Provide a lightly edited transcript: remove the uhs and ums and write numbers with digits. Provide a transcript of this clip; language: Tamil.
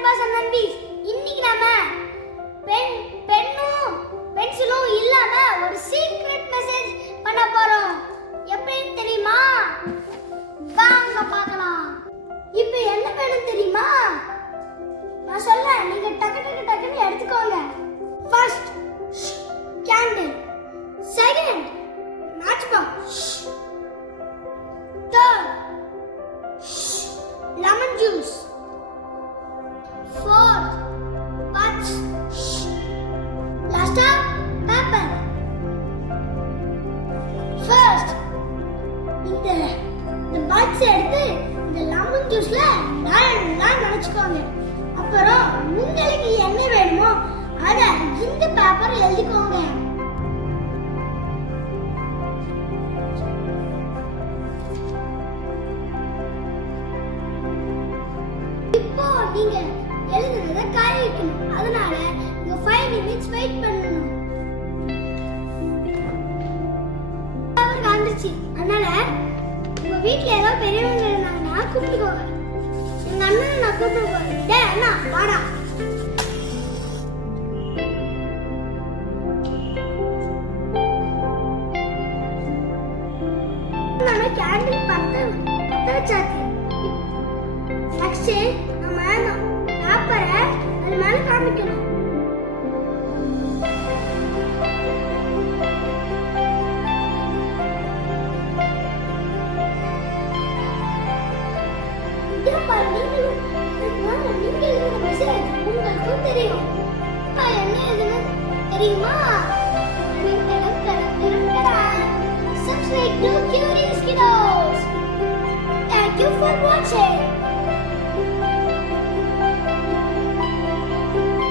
நண்பாஸ் அண்ட் நண்பீஸ், இன்னைக்கு நாம பென்னும் பென்சிலும் இல்லாம ஒரு சீக்ரெட் மெசேஜ் பண்ண போறோம். எப்படின்னு தெரியுமா? வாங்க பார்க்கலாம். இப்போ என்ன வேணும் தெரியுமா? நான் சொல்றேன், நீங்க டக்குன்னு எடுத்துக்கோங்க. First candle, second match box, third lemon juice, fourth buds, last pepper. First இந்த buds எடுத்து இந்த லெமன் ஜூஸ்ல நல்லா நனைச்சுக்கோங்க. அப்புறம் உங்களுக்கு என்ன வேணுமோ அத இந்த பேப்பர்ல எழுதிக்கோங்க. இப்போ நீங்க எழுதுனத காய வைக்கணும். அதனால நீங்க 5 minutes வெயிட் பண்ணணும். அவர் காந்துச்சு. அதனால உங்க வீட்ல ஏதோ பெரியவங்க இருந்தாங்கன்னா கூப்பிட்டுக்கோங்க. எங்க அண்ணனை நான் கூப்பிட்டுக்கோங்க. டேய் அண்ணா வாடா. நம்ம கேண்டில் பத்த வச்சாச்சு. நெக்ஸ்ட் நம்ம பேப்பரை அது மேல காமிக்கணும். உங்களுக்கும் தெரியும் என்ன எதுன்னு தெரியுமா? Subscribe to Curious Kiddos. Thank you for watching.